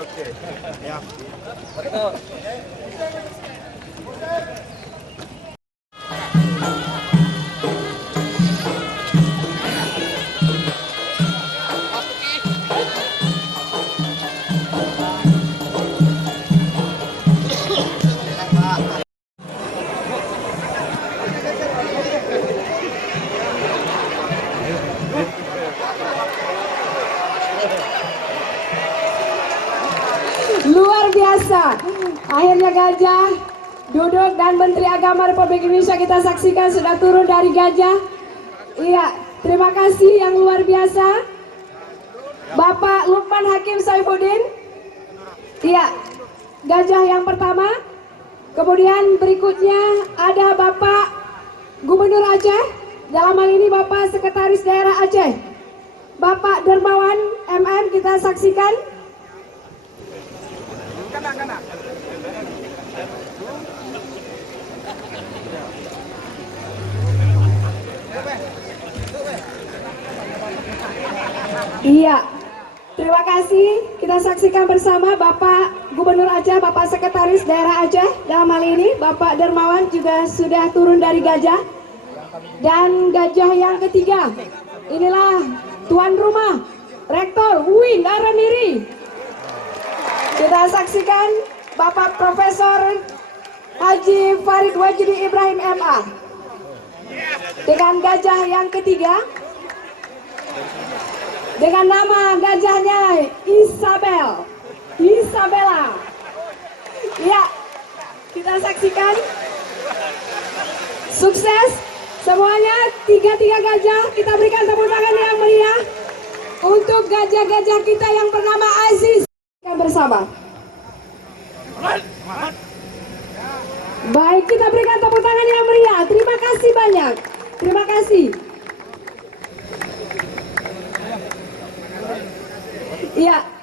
Oke. Ya. Luar biasa. Akhirnya gajah duduk dan Menteri Agama Republik Indonesia kita saksikan sudah turun dari gajah. Iya, terima kasih yang luar biasa. Bapak Lukman Hakim Saifuddin. Iya, gajah yang pertama. Kemudian berikutnya ada Bapak Gubernur Aceh. Dalam hal ini Bapak Sekretaris Daerah Aceh, Bapak Dermawan MM, kita saksikan. Iya, terima kasih. Kita saksikan bersama Bapak Gubernur Aceh, Bapak Sekretaris Daerah Aceh. Dalam hal ini Bapak Dermawan juga sudah turun dari gajah. Dan gajah yang ketiga, inilah tuan rumah, Rektor UIN Aramiri. Kita saksikan Bapak Profesor Haji Farid Wajidi Ibrahim MA. Dengan gajah yang ketiga, dengan nama gajahnya Isabella. Ya, kita saksikan. Sukses semuanya, tiga gajah. Kita berikan tepuk tangan yang meriah untuk gajah-gajah kita yang bernama Aziz. Kita bersama. Baik, kita berikan tepuk tangan yang meriah. Terima kasih banyak. Terima kasih. Iya.